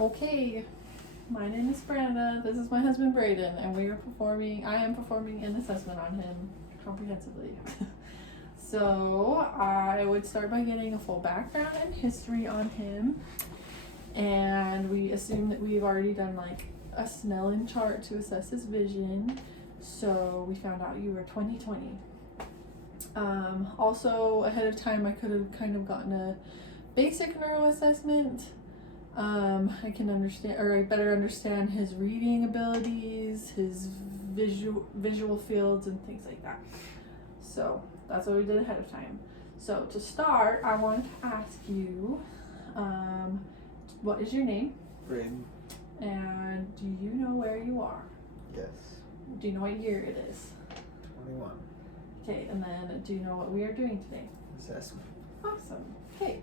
Okay, my name is Brenna. This is my husband Braden, and I am performing an assessment on him comprehensively. So I would start by getting a full background and history on him, and we assume that we've already done like a Snellen chart to assess his vision. So we found out you were 20/20. Also ahead of time, I could have kind of gotten a basic neuro assessment. I can understand, or I better understand his reading abilities, his visual fields, and things like that. So that's what we did ahead of time. So to start, I wanted to ask you, what is your name? Braden. And do you know where you are? Yes. Do you know what year it is? 21. Okay, and then do you know what we are doing today? Assessment. Awesome. Okay.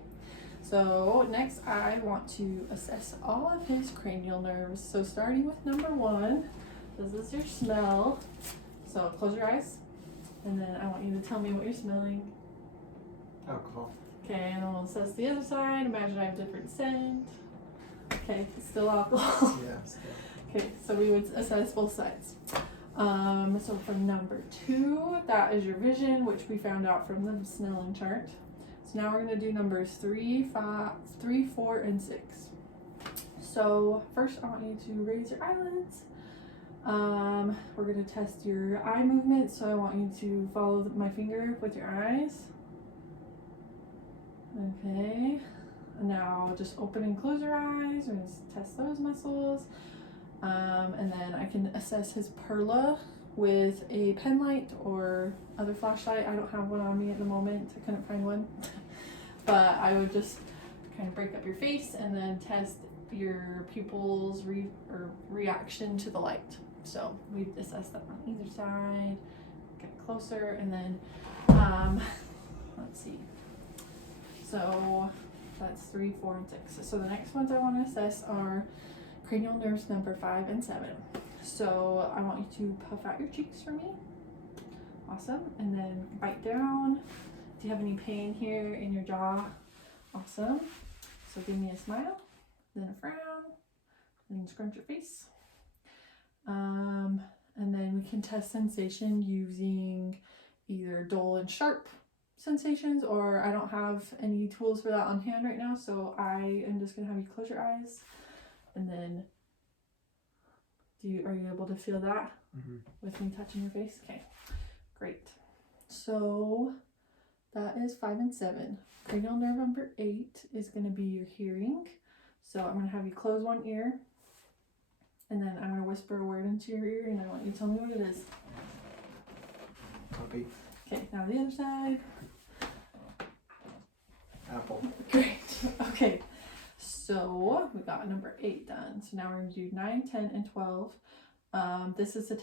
So next I want to assess all of his cranial nerves. So starting with number 1, this is your smell. So close your eyes, and then I want you to tell me what you're smelling. Alcohol. Okay, and then we'll assess the other side. Imagine I have different scent. Okay, it's still alcohol. Yeah. Still. Okay, so we would assess both sides. So for number 2, that is your vision, which we found out from the Snellen chart. So now we're going to do numbers 3, 4, and 6. So first I want you to raise your eyelids. We're going to test your eye movement, so I want you to follow my finger with your eyes. Okay, now just open and close your eyes. We're going to test those muscles. And then I can assess his perla with a pen light or other flashlight. I don't have one on me at the moment. I couldn't find one. But I would just kind of break up your face and then test your pupils' reaction to the light. So we assess that on either side, get closer, and then let's see. So that's 3, 4, and 6. So the next ones I want to assess are cranial nerves number 5 and 7. So I want you to puff out your cheeks for me. Awesome. And then bite down. Do you have any pain here in your jaw? Awesome. So give me a smile, then a frown, and scrunch your face. And then we can test sensation using either dull and sharp sensations, or I don't have any tools for that on hand right now, so I am just going to have you close your eyes. And then, are you able to feel that with me touching your face? Okay, great. So that is 5 and 7. Cranial nerve number 8 is going to be your hearing. So I'm going to have you close one ear, and then I'm going to whisper a word into your ear, and I want you to tell me what it is. Puppy. Okay, now the other side. Apple. Great. Okay. So we got number 8 done. So now we're going to do 9, 10, and 12. This is to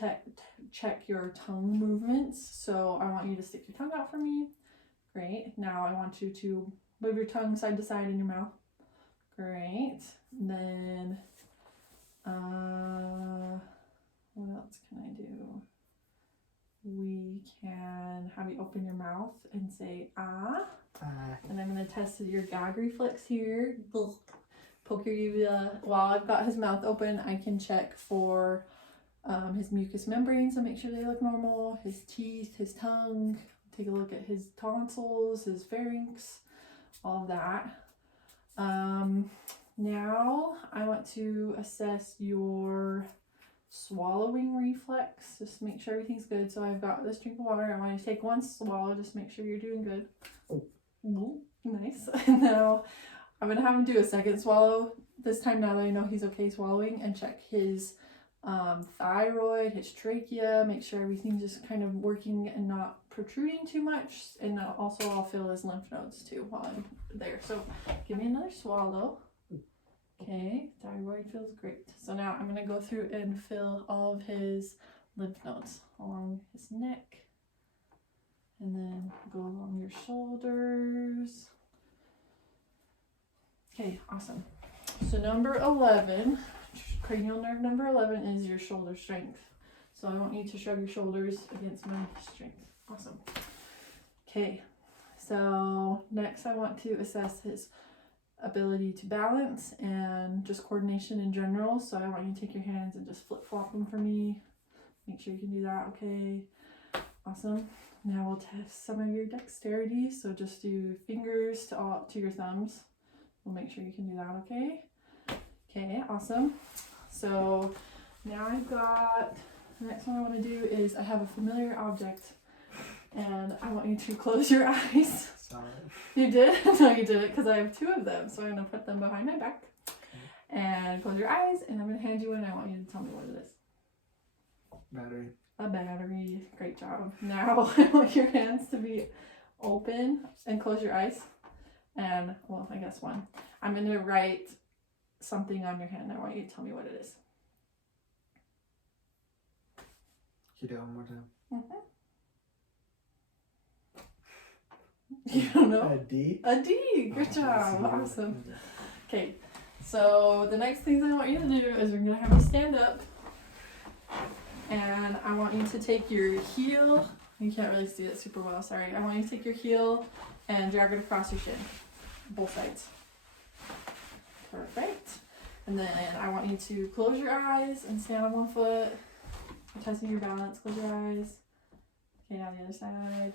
check your tongue movements. So I want you to stick your tongue out for me. Great. Now I want you to move your tongue side to side in your mouth. Great. And then, what else can I do? We can have you open your mouth and say, ah. And I'm going to test your gag reflex here. Poke your uvula. While I've got his mouth open, I can check for his mucous membranes and make sure they look normal, his teeth, his tongue. Take a look at his tonsils, his pharynx, all of that. Now I want to assess your swallowing reflex, just make sure everything's good. So I've got this drink of water. I want you to take one swallow, just make sure you're doing good. Ooh, nice. And now I'm gonna have him do a second swallow this time, now that I know he's okay swallowing, and check his thyroid, his trachea, make sure everything's just kind of working and not protruding too much. And also I'll feel his lymph nodes too while I'm there. So give me another swallow. Okay, thyroid feels great. So now I'm going to go through and fill all of his lymph nodes along his neck, and then go along your shoulders. Okay, awesome. So number 11, cranial nerve number 11 is your shoulder strength. So I want you to shrug your shoulders against my strength. Awesome. Okay, so next I want to assess his ability to balance and just coordination in general. So I want you to take your hands and just flip flop them for me. Make sure you can do that. Okay, awesome. Now we'll test some of your dexterity. So just do fingers to your thumbs. We'll make sure you can do that. Okay. Okay, awesome. So now I've got, the next one I want to do is I have a familiar object and I want you to close your eyes. Sorry. You did? No, you didn't, because I have two of them. So I'm going to put them behind my back and close your eyes, and I'm going to hand you one. I want you to tell me what it is. Battery. A battery. Great job. Now I want your hands to be open and close your eyes. And, well, I guess one. I'm going to write something on your hand. I want you to tell me what it is. Can you do it one more time? Mm-hmm. You don't know? A D? A D. Good job. Awesome. Okay. So the next things I want you to do is we're going to have you stand up. And I want you to take your heel. You can't really see it super well, sorry. I want you to take your heel and drag it across your shin. Both sides. Perfect. And then I want you to close your eyes and stand on one foot. You're testing your balance. Close your eyes. Okay, now the other side.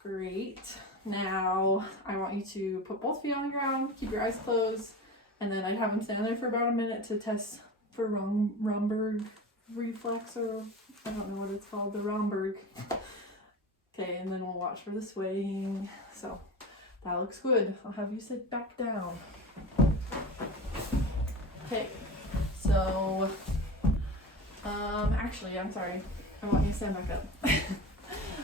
Great. Now I want you to put both feet on the ground, keep your eyes closed, and then I'd have them stand there for about a minute to test for Romberg reflex, or I don't know what it's called, the Romberg. Okay, and then we'll watch for the swaying. So that looks good. I'll have you sit back down. Okay, so actually, I'm sorry. I want you to stand back up.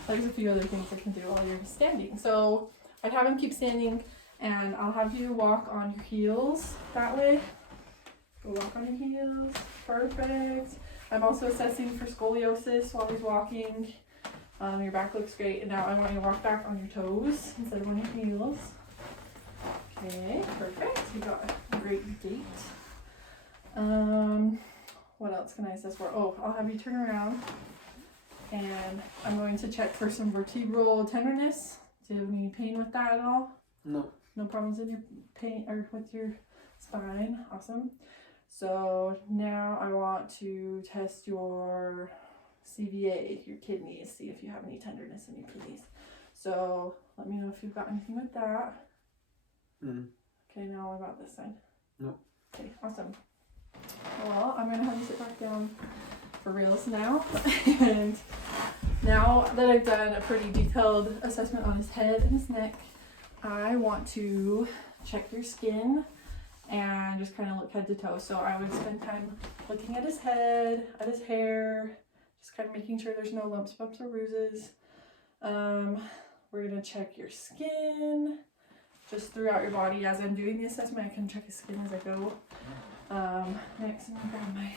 There's a few other things I can do while you're standing. So I'd have him keep standing, and I'll have you walk on your heels that way. Go walk on your heels. Perfect. I'm also assessing for scoliosis while he's walking. Your back looks great. And now I want you to walk back on your toes instead of on your heels. Okay, perfect. You got a great gait. What else can I assess for? Oh, I'll have you turn around. And I'm going to check for some vertebral tenderness. Do you have any pain with that at all? No. No problems in your pain or with your spine? Awesome. So now I want to test your CVA, your kidneys, see if you have any tenderness in your kidneys. So let me know if you've got anything with that. Okay, now what about this side? No. Okay, awesome. Well, I'm going to have you sit back down for reals now. And now that I've done a pretty detailed assessment on his head and his neck, I want to check your skin and just kind of look head to toe. So I would spend time looking at his head, at his hair, just kind of making sure there's no lumps, bumps, or bruises. We're going to check your skin just throughout your body. As I'm doing the assessment, I can check his skin as I go. Next, I'm going to grab my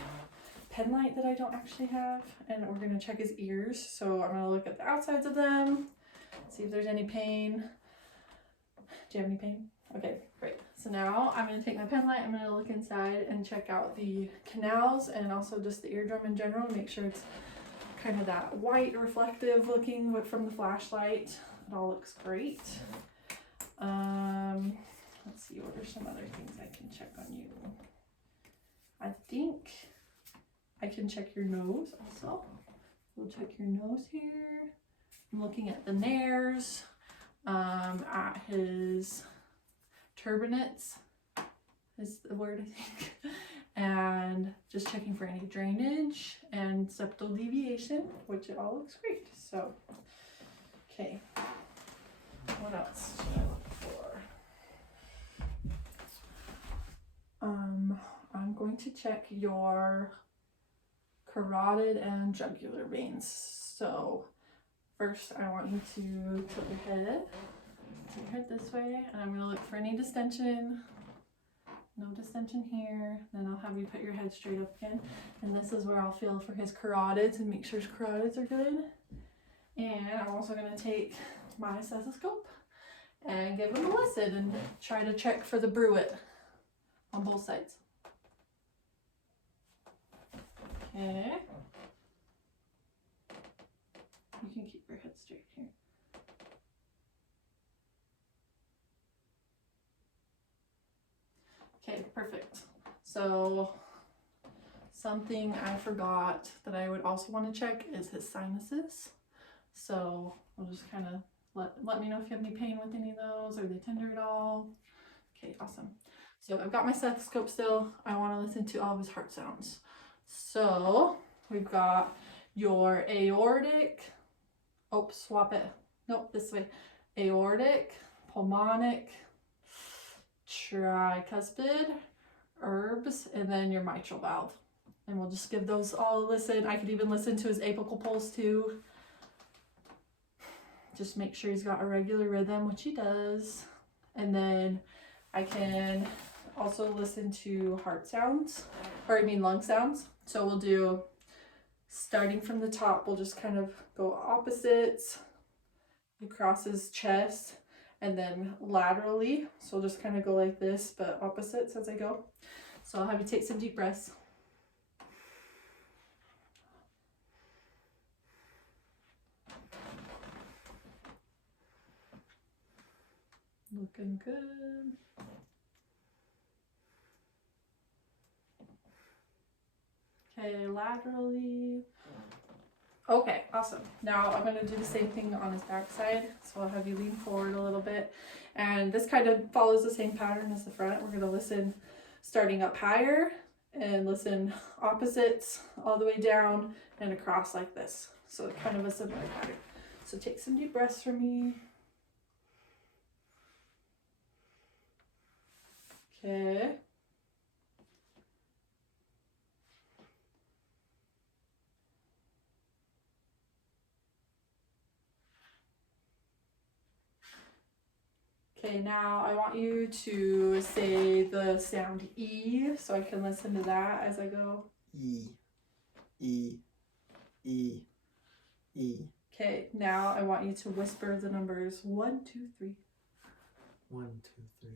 pen light that I don't actually have, and we're going to check his ears. So I'm going to look at the outsides of them, see if there's any pain. Do you have any pain? Okay, great. So now I'm going to take my pen light, I'm going to look inside and check out the canals and also just the eardrum in general, make sure it's kind of that white reflective looking from the flashlight. It all looks great. Let's see, what are some other things I can check on you? I think I can check your nose also. We'll check your nose here. I'm looking at the nares, at his turbinates is the word, I think. And just checking for any drainage and septal deviation, which it all looks great. So, okay. What else should I look for? I'm going to check your carotid and jugular veins. So first I want you to tilt your head this way, and I'm going to look for any distension. No distension here. Then I'll have you put your head straight up again, and this is where I'll feel for his carotids and make sure his carotids are good. And I'm also going to take my stethoscope and give him a listen and try to check for the bruit on both sides. Okay. You can keep your head straight here. Okay, perfect. So something I forgot that I would also want to check is his sinuses. So we'll just kind of let me know if you have any pain with any of those. Are they tender at all? Okay, awesome. So I've got my stethoscope still. I want to listen to all of his heart sounds. So we've got your aortic. Oh, swap it. Nope, this way. Aortic, pulmonic, tricuspid, herbs, and then your mitral valve. And we'll just give those all a listen. I could even listen to his apical pulse too. Just make sure he's got a regular rhythm, which he does. And then I can also listen to heart sounds, or I mean lung sounds. So we'll do, starting from the top, we'll just kind of go opposites across his chest and then laterally. So we'll just kind of go like this, but opposites as I go. So I'll have you take some deep breaths. Looking good. Okay, laterally. Okay, awesome. Now I'm going to do the same thing on his backside. So I'll have you lean forward a little bit. And this kind of follows the same pattern as the front. We're going to listen starting up higher and listen opposites all the way down and across like this. So kind of a similar pattern. So take some deep breaths for me. Okay. Okay, now I want you to say the sound E so I can listen to that as I go. E, E, E, E. Okay, now I want you to whisper the numbers 1, 2, 3. 1, 2, 3.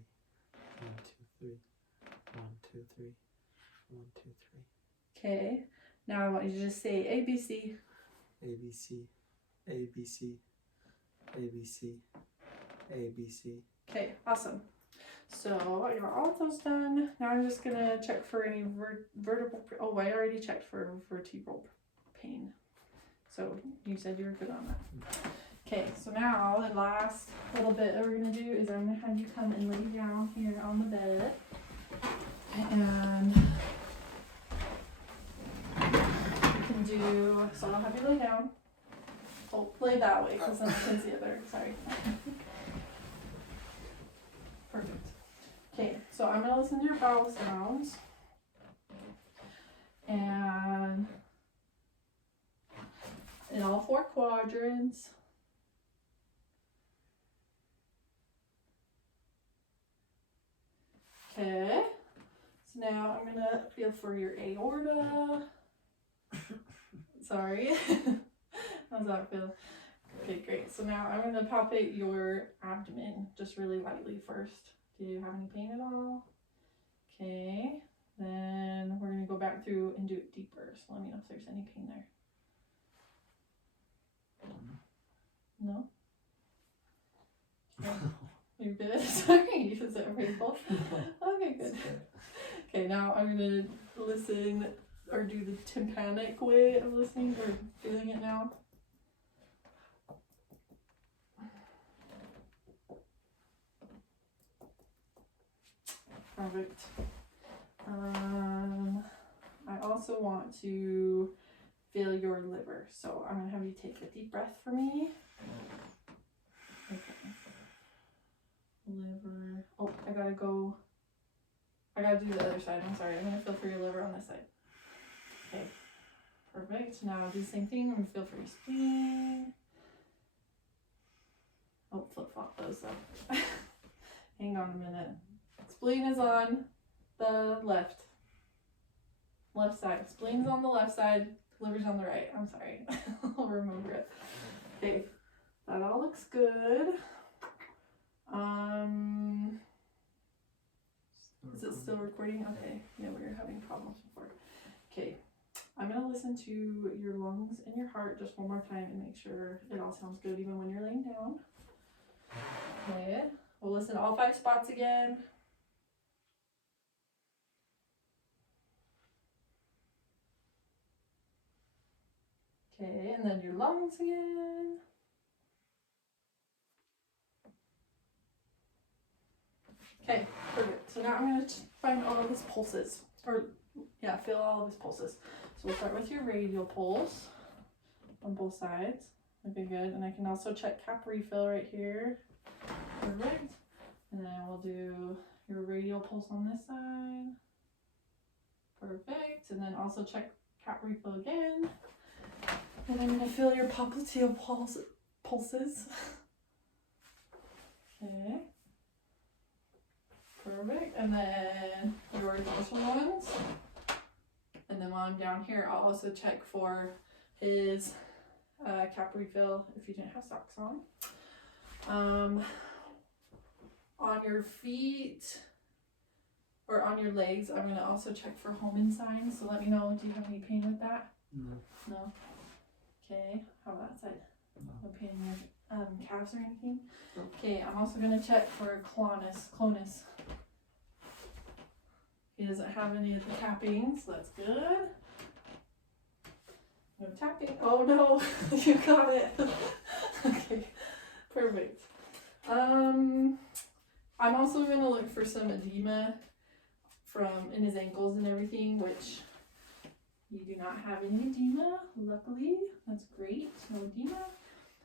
1, 2, 3. 1, 2, 3. 1, 2, 3. Okay, now I want you to just say A, B, C. A, B, C. A, B, C. A, B, C. A, B, C. Okay, awesome. So I got all of those done. Now I'm just gonna check for any vertebral. Oh, I already checked for vertebral pain. So you said you were good on that. Okay, so now the last little bit that we're gonna do is I'm gonna have you come and lay down here on the bed, and you can do. So I'll have you lay down. Oh, lay that way because then I can see the other. Sorry. Perfect. Okay, so I'm gonna listen to your bowel sounds, and in all 4 quadrants. Okay, so now I'm gonna feel for your aorta. Sorry. How's that feel? Okay, great. So now I'm gonna palpate your abdomen just really lightly first. Do you have any pain at all? Okay, then we're gonna go back through and do it deeper. So let me know if there's any pain there. No? Okay. You're good? Sorry, is it painful? Okay, good. Okay, now I'm gonna listen or do the tympanic way of listening or feeling it now. Perfect. I also want to feel your liver. So I'm gonna have you take a deep breath for me. Okay. Liver. Oh, I gotta do the other side. I'm sorry. I'm gonna feel for your liver on this side. Okay. Perfect. Now I'll do the same thing. I'm gonna feel for your spleen. Oh, flip flop those though. Hang on a minute. Spleen is on the left side. Spleen's on the left side, liver's on the right. I'm sorry. I'll remember it. Okay, that all looks good. Is it still recording? Okay, yeah, we were having problems before. Okay, I'm gonna listen to your lungs and your heart just one more time and make sure it all sounds good even when you're laying down. Okay, we'll listen to all 5 spots again. Okay, and then your lungs again. Okay, perfect. So now I'm going to find all of his pulses. Feel all of his pulses. So we'll start with your radial pulse on both sides. Okay, good. And I can also check cap refill right here. Perfect. And then we'll do your radial pulse on this side. Perfect. And then also check cap refill again. And I'm going to feel your popliteal pulses. Okay. Perfect. And then your dorsal ones. And then while I'm down here, I'll also check for his cap refill if you didn't have socks on. On your feet or on your legs, I'm going to also check for Homan signs. So let me know, do you have any pain with that? No. No? Okay. How about that side? No. No pain in your calves or anything? No. Okay, I'm also going to check for clonus. He doesn't have any of the tapping, so that's good. No tapping. Oh no, you got it. Okay, perfect. I'm also going to look for some edema in his ankles and everything, which you do not have any edema, luckily. That's great, no edema.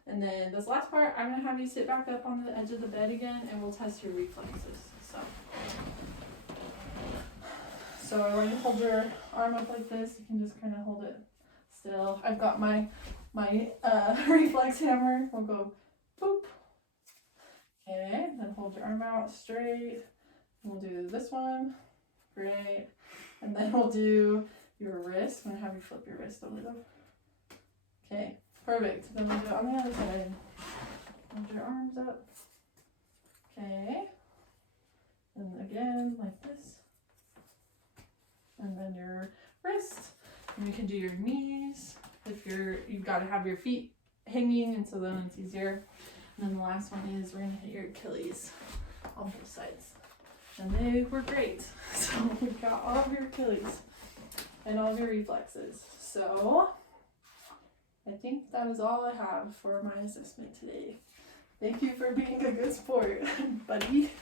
And then this last part, I'm going to have you sit back up on the edge of the bed again, and we'll test your reflexes. So I want you to hold your arm up like this. You can just kind of hold it still. I've got my reflex hammer. We'll go boop. Okay, then hold your arm out straight. We'll do this one. Great. And then we'll do your wrist. I'm going to have you flip your wrist over them. Okay, perfect. Then we'll do it on the other side. Hold your arms up. Okay. And again, like this. And then your wrist. And you can do your knees if you've got to have your feet hanging, and so then it's easier. And then the last one is we're gonna hit your Achilles on both sides. And they were great. So we got all of your Achilles and all of your reflexes. So I think that is all I have for my assessment today. Thank you for being a good sport, buddy.